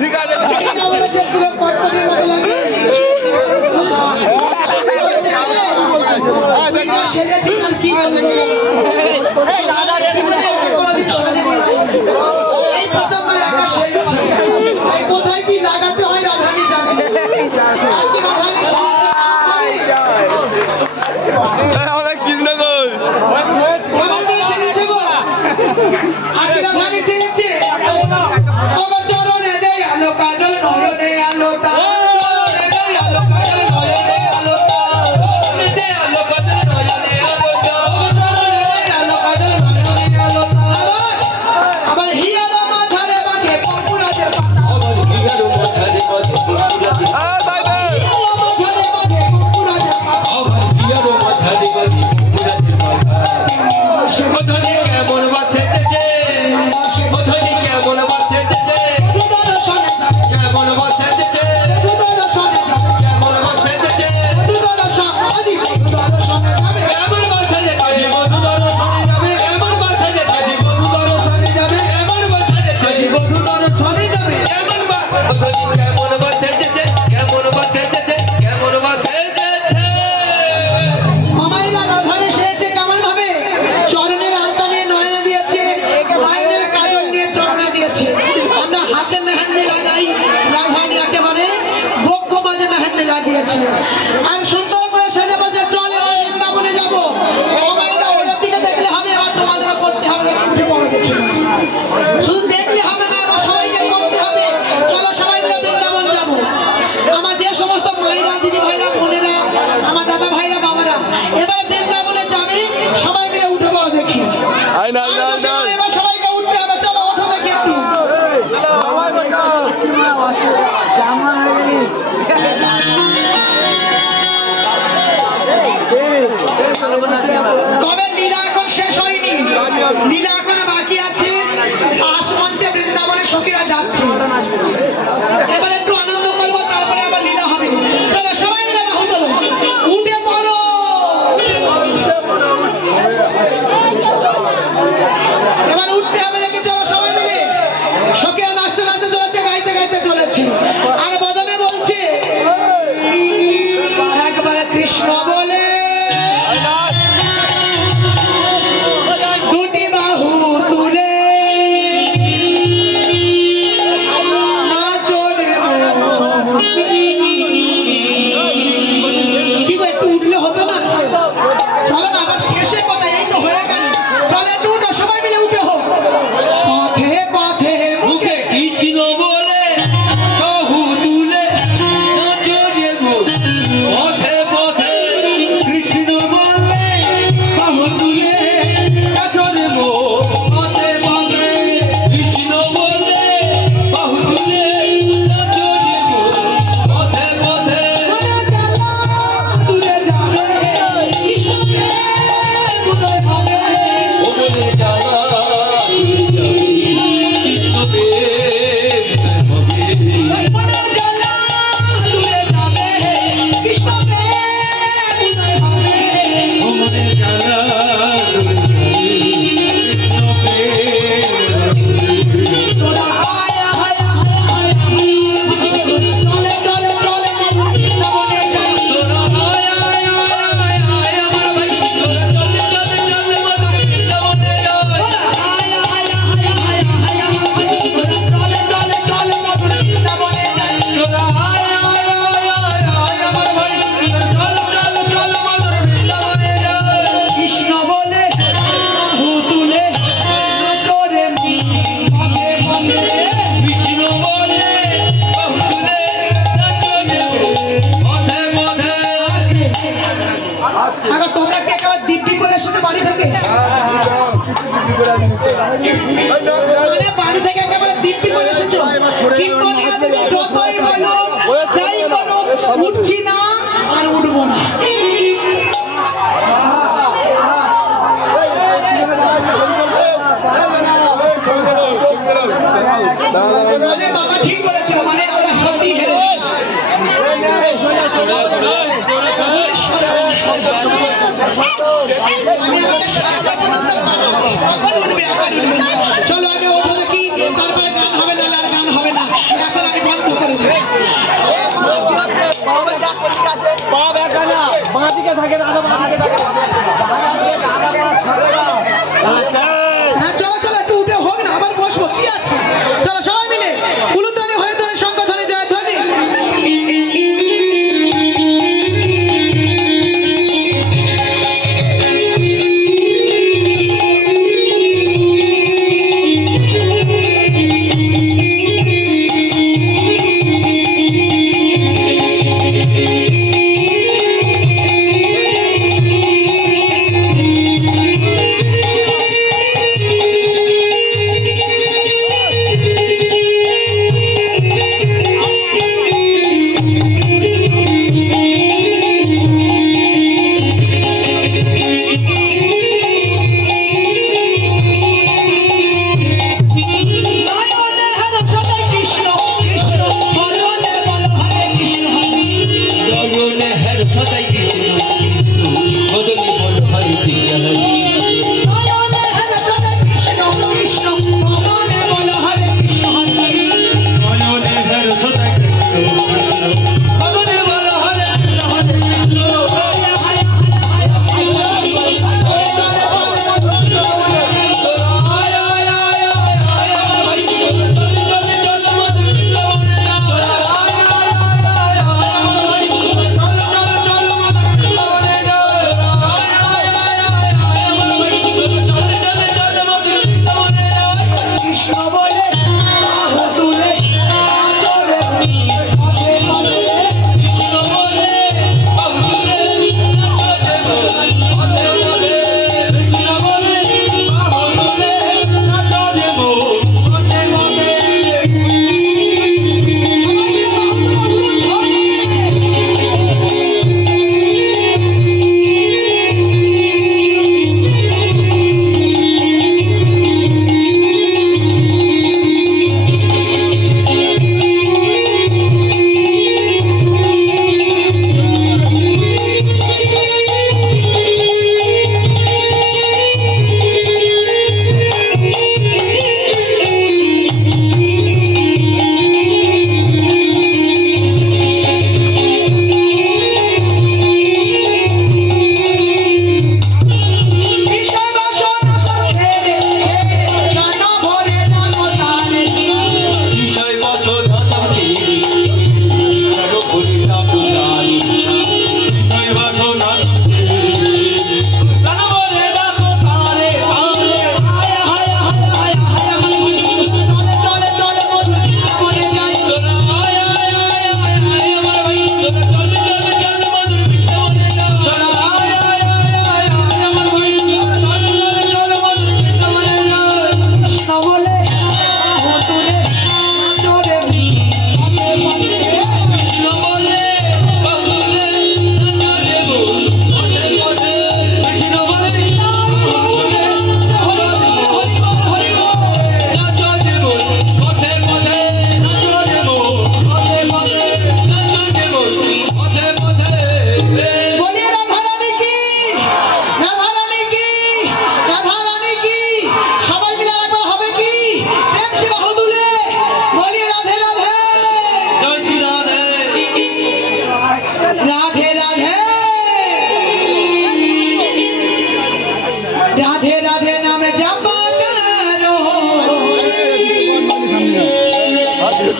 ঠিক আছে কোথায় কি লাগাতে হয় রাধারানী জানে। আজকে রাধারানী সেজেছে গো, আজকে রাধারানী সেজেছে। চরণে দে আলো কাজল নয়নে আলো আর সুন্দর করে সেজে বলছে চল এবার বৃন্দাবনে যাবো। ওদের দিকে দেখলে হবে, এবার তোমাদের করতে হবে, উঠে পড়ো দেখি। শুধু দেখলে হবে না, এবার সবাইকে করতে হবে। চলো সবাই মিলে বৃন্দাবন যাবো। আমার যে সমস্ত মায়েরা, দিদি ভাইরা, বোনেরা, আমার দাদা ভাইরা, বাবারা এবার বৃন্দাবনে যাবে, সবাই মিলে উঠে পড়ো দেখি। এবার সবাইকে উঠতে হবে, চলো ওঠো দেখি একটু। তবে লীলা এখন শেষ হয়নি, লীলা এখনো বাকি আছে। আসমঞ্চে বৃন্দাবনের সখীরা যাচ্ছে, এবার একটু আনন্দ করবো, তারপরে আবার লীলা হবে। চলো সবাই মিলে বাহু তোলো, উঠে পড়ো। এবার উঠতে হবে দেখি, চলো সবাই মিলে। সখীরা নাচতে নাচতে চলেছে, গাইতে গাইতে চলেছে, আর বদনে বলছে একবারে কৃষ্ণ বলে দুটি বাহু তুলে আগে তোমরা কি একেবারে দিব্যি করে এসেছো বাড়ি থেকে? মানে বাড়ি থেকে একেবারে দিব্যি করে এসেছো? কিন্তু যতই বলো যাই বলো উঠছি না আর উঠবো না। মানে বাবা ঠিক বলেছিল, মানে আমরা সত্যি হেরে চলো আগে ওঠো দেখি, তারপরে গান হবে না আর গান হবে না, এখন আমি বন্ধ করে দেবো। হ্যাঁ চলো চলো একটু উঠে হোক না, আবার বসবো কি আছে। চলো সবাই মিলে উলুধ্বনি হরিধ্বনি শঙ্খধ্বনি জয়ধ্বনি।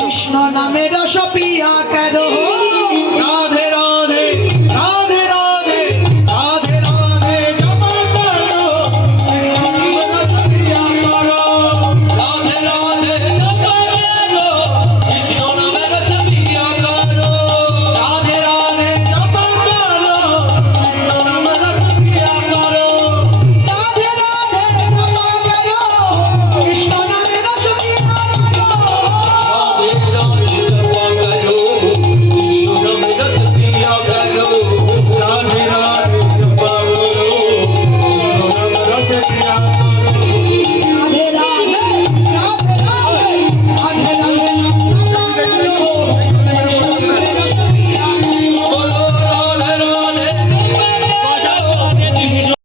কৃষ্ণ নামে রস পিয়া